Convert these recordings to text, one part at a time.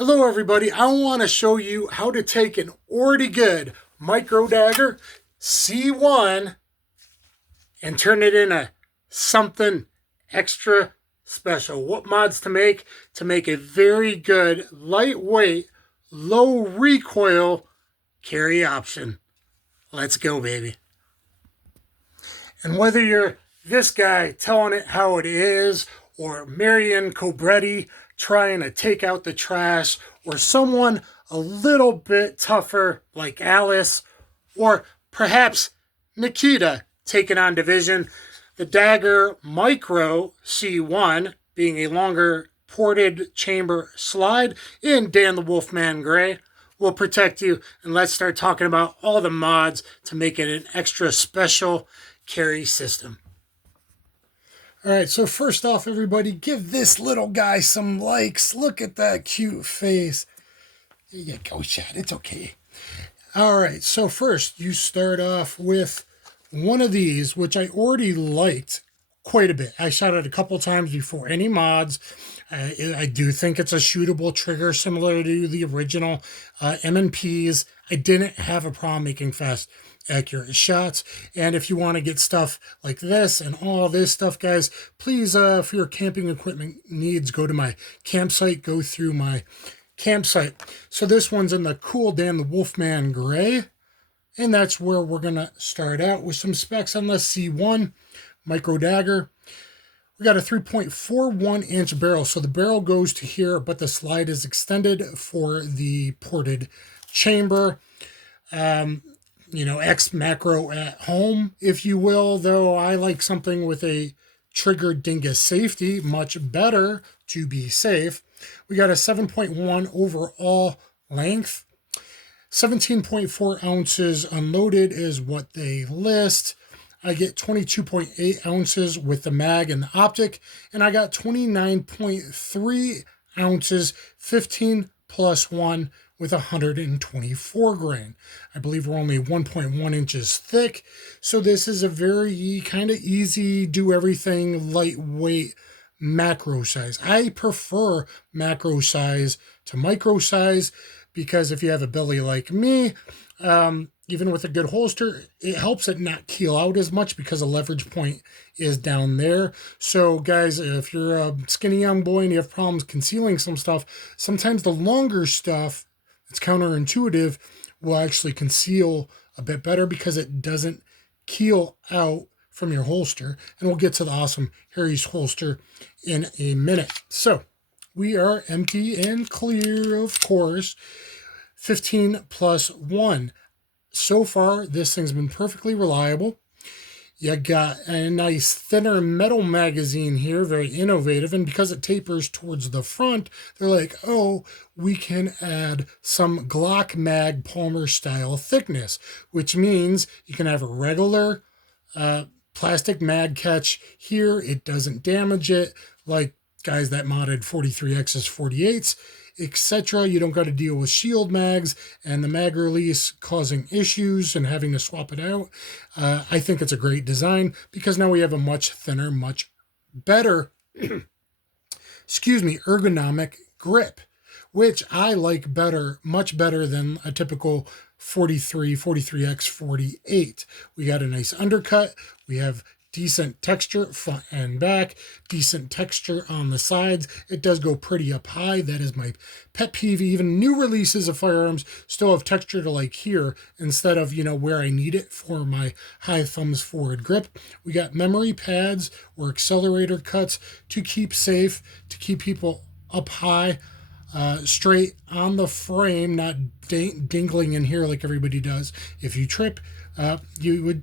Hello everybody, I want to show you how to take an already good micro dagger C1 and turn it into something extra special. What mods to make a very good, lightweight, low recoil carry option. Let's go, baby. And whether you're this guy telling it how it is, or Marion Cobretti trying to take out the trash, or someone a little bit tougher like Alice, or perhaps Nikita taking on Division, the Dagger Micro C1, being a longer ported chamber slide in Dan the Wolfman Gray, will protect you. And let's start talking about all the mods to make it an extra special carry system. All right, so first off, everybody, give this little guy some likes. Look at that cute face. There you go, Chad. It's okay. All right, so first you start off with one of these, which I already liked quite a bit. I shot it a couple times before any mods. I do think it's a shootable trigger similar to the original M&Ps. I didn't have a problem making fast, accurate shots. And if you want to get stuff like this and all this stuff, guys, please, for your camping equipment needs, go to my campsite, go through my campsite. So this one's in the cool Dan the Wolfman Gray. And that's where we're going to start out with some specs on the C1 micro dagger. We got a 3.41 inch barrel. So the barrel goes to here, but the slide is extended for the ported chamber. You know, X macro at home, if you will, though I like something with a trigger dingus safety, much better to be safe. We got a 7.1 overall length. 17.4 ounces unloaded is what they list. I get 22.8 ounces with the mag and the optic, and I got 29.3 ounces, 15 plus 1 with 124 grain. I believe we're only 1.1 inches thick, so this is a very kind of easy, do everything, lightweight macro size. I prefer macro size to micro size because if you have a belly like me, even with a good holster, it helps it not keel out as much because the leverage point is down there. So guys, if you're a skinny young boy and you have problems concealing some stuff, sometimes the longer stuff, it's counterintuitive, will actually conceal a bit better because it doesn't keel out from your holster. And we'll get to the awesome Harry's holster in a minute. So we are empty and clear, of course. 15 plus 1. So far, this thing's been perfectly reliable. You got a nice thinner metal magazine here, very innovative. And because it tapers towards the front, they're like, oh, we can add some Glock mag Palmer style thickness, which means you can have a regular plastic mag catch here. It doesn't damage it like guys that modded 43Xs, 48s, etc. You don't got to deal with shield mags and the mag release causing issues and having to swap it out. I think it's a great design because now we have a much thinner, much better, ergonomic grip, which I like better, much better than a typical 43X, 48. We got a nice undercut. We have decent texture front and back, decent texture on the sides. It does go pretty up high. That is my pet peeve. Even new releases of firearms still have texture to like here instead of, you know, where I need it for my high thumbs forward grip. We got memory pads or accelerator cuts to keep safe, to keep people up high, straight on the frame, not dingling in here like everybody does. If you trip, you would,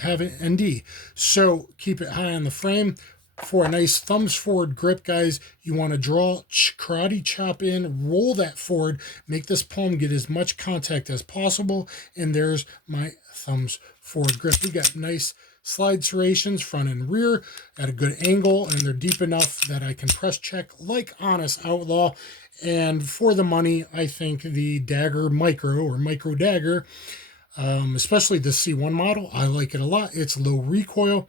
have an ND. So keep it high on the frame. For a nice thumbs forward grip, guys, you want to draw, karate chop in, roll that forward, make this palm get as much contact as possible. And there's my thumbs forward grip. We got nice slide serrations front and rear at a good angle, and they're deep enough that I can press check like honest outlaw. And for the money, I think the Dagger Micro or Micro Dagger, especially the C1 model, I like it a lot. It's low recoil,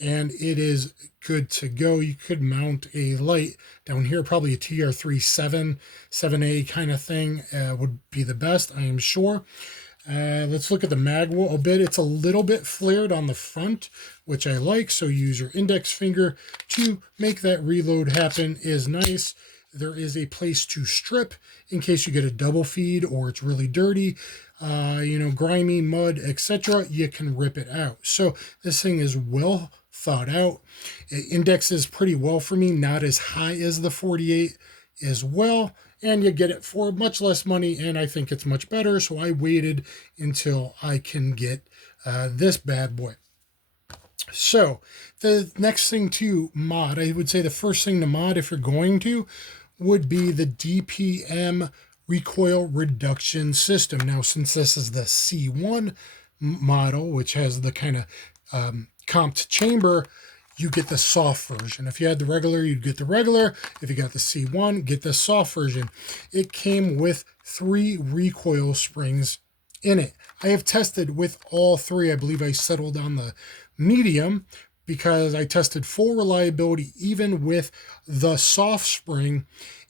and it is good to go. You could mount a light down here, probably a TR37 7A kind of thing would be the best, I am sure. Let's look at the mag wheel a bit. It's a little bit flared on the front, which I like, so use your index finger to make that reload happen is nice. There is a place to strip in case you get a double feed or it's really dirty, grimy, mud, etc. You can rip it out. So this thing is well thought out. It indexes pretty well for me, not as high as the 48 as well, and you get it for much less money, and I think it's much better, so I waited until I can get this bad boy. So the next thing to mod, I would say the first thing to mod, if you're going to, would be the DPM recoil reduction system. Now, since this is the C1 model, which has the kind of comped chamber, you get the soft version. If you had the regular, you'd get the regular. If you got the C1, get the soft version. It came with 3 recoil springs in it. I have tested with all 3. I believe I settled on the medium because I tested full reliability even with the soft spring,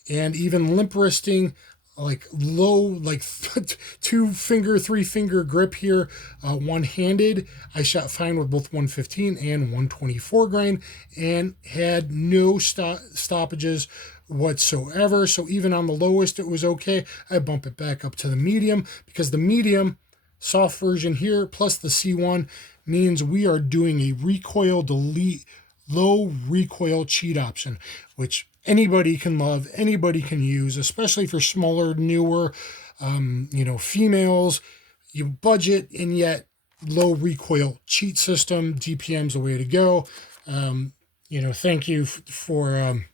and even limp wristing, like low, like 2-finger, 3-finger grip here, one-handed. I shot fine with both 115 and 124 grain and had no stoppages whatsoever. So even on the lowest, it was okay. I bump it back up to the medium because the medium soft version here plus the C1 means we are doing a recoil delete, low recoil cheat option, which anybody can love, anybody can use, especially for smaller, newer, females. You budget and yet low recoil cheat system. DPM's the way to go. Thank you for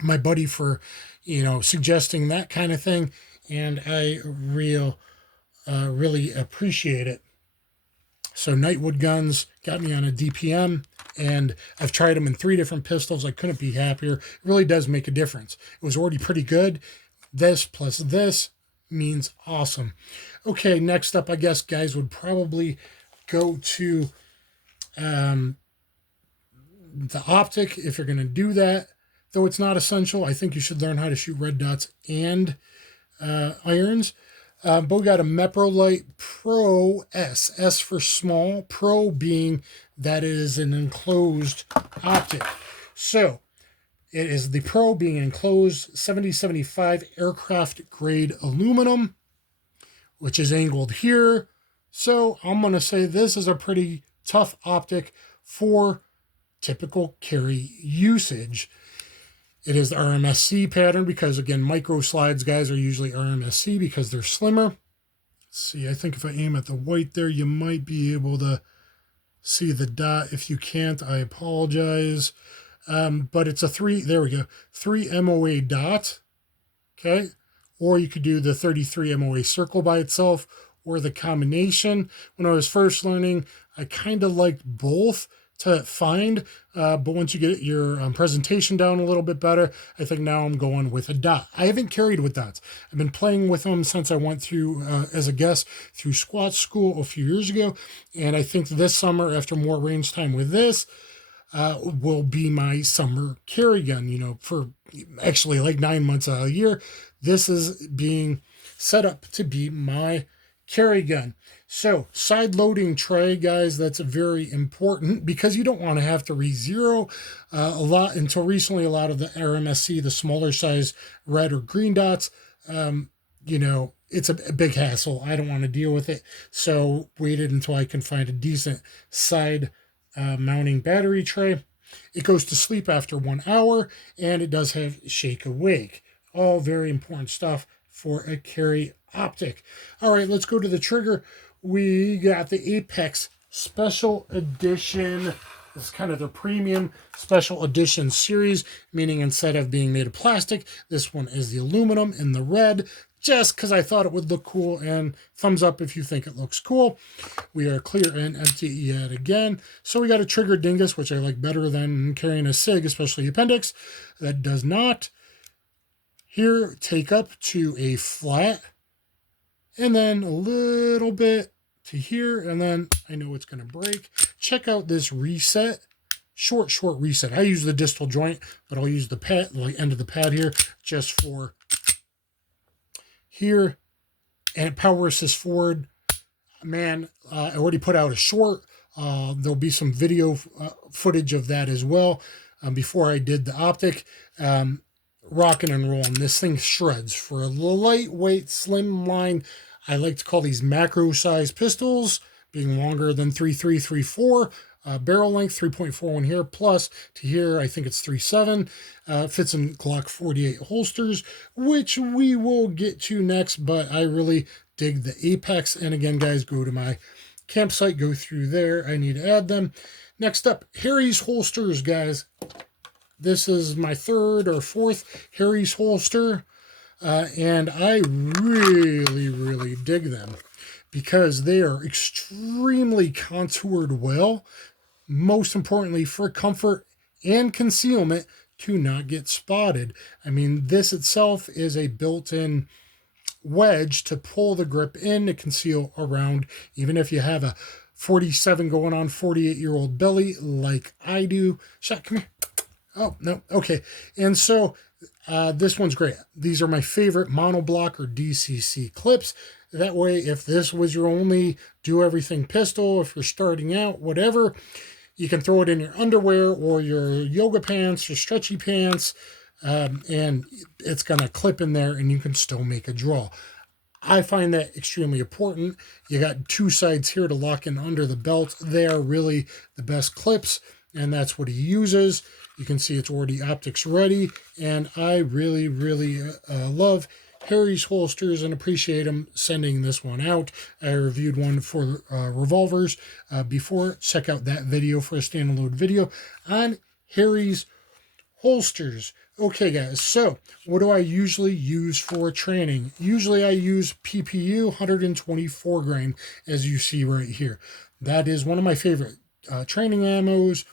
my buddy for, suggesting that kind of thing, and I really appreciate it. So Nightwood Guns got me on a DPM, and I've tried them in 3 different pistols. I couldn't be happier. It really does make a difference. It was already pretty good. This plus this means awesome. Okay, next up, I guess, guys, would probably go to the Optic if you're going to do that. Though it's not essential, I think you should learn how to shoot red dots and irons. But we got a Meprolight Pro S. S for small, Pro being that it is an enclosed optic. So it is the Pro being enclosed 7075 aircraft grade aluminum, which is angled here. So I'm going to say this is a pretty tough optic for typical carry usage. It is the RMSC pattern because, again, micro slides, guys, are usually RMSC because they're slimmer. Let's see, I think if I aim at the white there, you might be able to see the dot. If you can't, I apologize. But it's a 3 MOA dot, okay? Or you could do the 33 MOA circle by itself or the combination. When I was first learning, I kind of liked both to find, but once you get your presentation down a little bit better, I think now I'm going with a dot. I haven't carried with dots. I've been playing with them since I went through as a guest through squat school a few years ago, and I think this summer, after more range time with this, will be my summer carry gun. For actually like 9 months out of the year, this is being set up to be my carry gun. So side loading tray, guys, that's very important because you don't want to have to re-zero a lot. Until recently, a lot of the RMSC, the smaller size red or green dots, it's a big hassle. I don't want to deal with it. So waited until I can find a decent side mounting battery tray. It goes to sleep after 1 hour, and it does have shake awake. All very important stuff for a carry optic. All right, let's go to the trigger. We got the Apex Special Edition. This is kind of the premium special edition series, meaning instead of being made of plastic, this one is the aluminum in the red, just because I thought it would look cool, and thumbs up if you think it looks cool. We are clear and empty yet again. So we got a trigger dingus, which I like better than carrying a Sig, especially appendix. That does not. Here, take up to a flat, and then a little bit to here, and then I know it's going to break. check out this reset. Short reset. I use the distal joint, but I'll use the pad, like end of the pad here, just for here. And power assist forward. Man, I already put out a short. There'll be some video footage of that as well before I did the Optic. Rocking and rolling. This thing shreds. For a lightweight, slim line, I like to call these macro size pistols, being longer than 3.3, 3.4. Barrel length 3.41 here, plus to here I think it's 3.7. Fits in Glock 48 holsters, which we will get to next, but I really dig the Apex. And again, guys, go to my campsite, go through there. I need to add them. Next up, Harry's holsters, guys. This is my third or fourth Harry's holster, and I really dig them because they are extremely contoured well. Most importantly, for comfort and concealment to not get spotted. I mean, this itself is a built-in wedge to pull the grip in to conceal around, even if you have a 47 going on 48-year-old belly like I do. Shot, come here. Oh, no. Okay. And so this one's great. These are my favorite monoblock or DCC clips. That way, if this was your only do-everything pistol, if you're starting out, whatever, you can throw it in your underwear or your yoga pants or stretchy pants, and it's going to clip in there and you can still make a draw. I find that extremely important. You got two sides here to lock in under the belt. They are really the best clips, and that's what he uses. You can see it's already optics ready, and I really love Harry's holsters and appreciate him sending this one out. I reviewed one for revolvers before. Check out that video for a standalone video on Harry's holsters. Okay, guys, so what do I usually use for training? Usually I use PPU 124 grain, as you see right here. That is one of my favorite training ammos.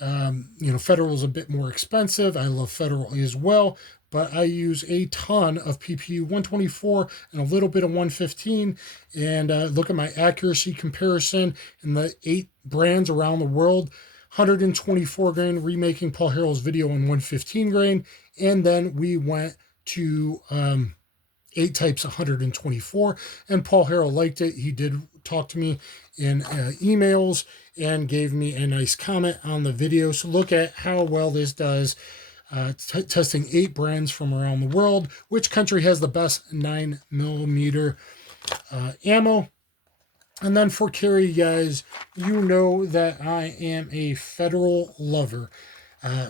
You know, Federal is a bit more expensive. I love Federal as well, but I use a ton of PPU 124 and a little bit of 115. And look at my accuracy comparison in the 8 brands around the world. 124 grain, remaking Paul Harrell's video on 115 grain. And then we went to 8 types 124. And Paul Harrell liked it. He did talk to me in emails and gave me a nice comment on the video. So look at how well this does. Testing 8 brands from around the world. Which country has the best 9mm ammo? And then for carry, guys, you know that I am a Federal lover.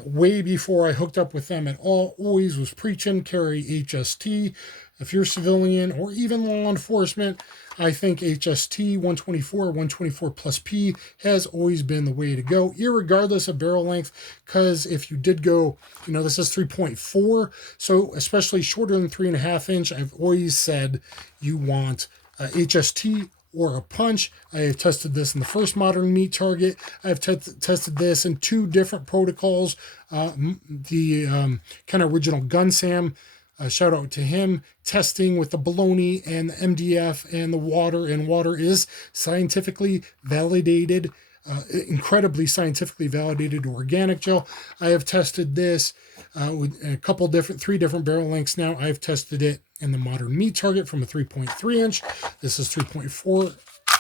Way before I hooked up with them at all, always was preaching carry HST. If you're civilian or even law enforcement, I think HST 124, 124 plus P has always been the way to go, irregardless of barrel length, because if you did go, you know, this is 3.4, so especially shorter than 3.5 inch, I've always said you want HST or a punch. I have tested this in the first Modern Meat Target. I've tested this in 2 different protocols. The kind of original Gun Sam, shout out to him, testing with the bologna and the MDF and the water. And water is scientifically validated, incredibly scientifically validated organic gel. I have tested this with a couple different, 3 different barrel lengths now. I've tested it in the Modern Meat Target from a 3.3 inch. This is 3.4,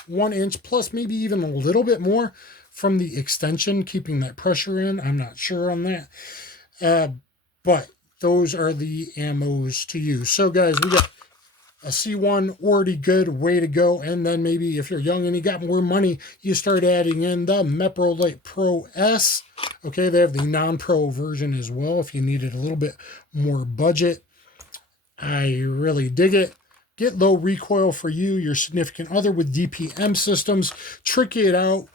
1 inch, plus maybe even a little bit more from the extension, keeping that pressure in. I'm not sure on that. But those are the ammos to use. So guys, we got a C1 already good, way to go. And then maybe if you're young and you got more money, you start adding in the Meprolight Pro S. Okay, they have the non-pro version as well if you needed a little bit more budget. I really dig it. Get low recoil for you, your significant other with DPM systems. Tricky it out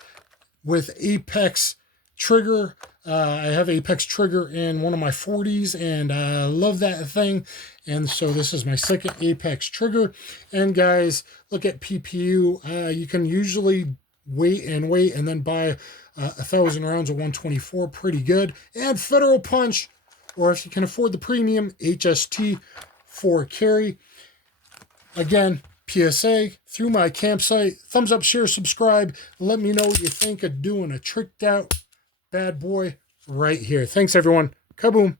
with Apex trigger. I have Apex trigger in one of my 40s, and I love that thing. And so this is my second Apex trigger. And guys, look at PPU. You can usually wait and then buy 1,000 rounds of 124, pretty good. And Federal Punch, or if you can afford the premium, HST for carry. Again, PSA through my campsite. Thumbs up, share, subscribe. Let me know what you think of doing a tricked out bad boy right here. Thanks, everyone. Kaboom.